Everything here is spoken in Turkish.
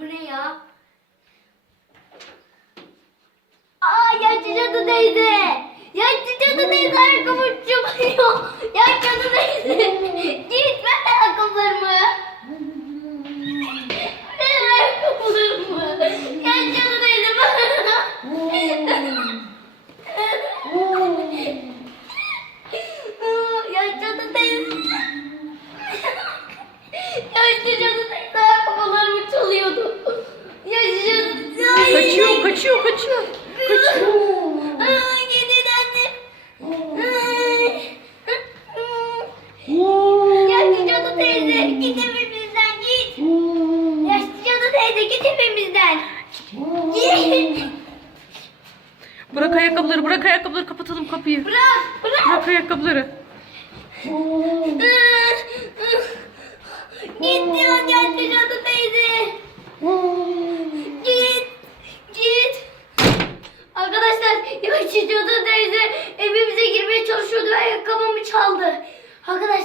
Bu ne ya? Aa yaşlı cadı teyze. Yaşlı cadı teyze ayakkabı çıkıyor. Yaşlı cadı teyze. Gitme ayakkabılarımı. Ver ayakkabılarımı. Yaşlı cadı teyze bana. Yaşlı cadı teyze. Yaşlı cadı teyze ayakkabılarımı çalıyordu. Yaşlı cadı Ay. Kaçıyor, kaçıyor, kaçıyor. Kaçıyor. Aa, Gidin anne. Ay. Yaşlı cadı teyze git evimizden git. Teyze git evimizden. Git. Bırak ayakkabıları, bırak ayakkabıları. Kapatalım kapıyı. Bırak bırak. Bırak ayakkabıları. Git diyor yaşlı cadı teyze. Git. Git. Arkadaşlar yaşlı cadı teyze evimize girmeye çalışıyordu ve ayakkabımı çaldı. Arkadaşlar.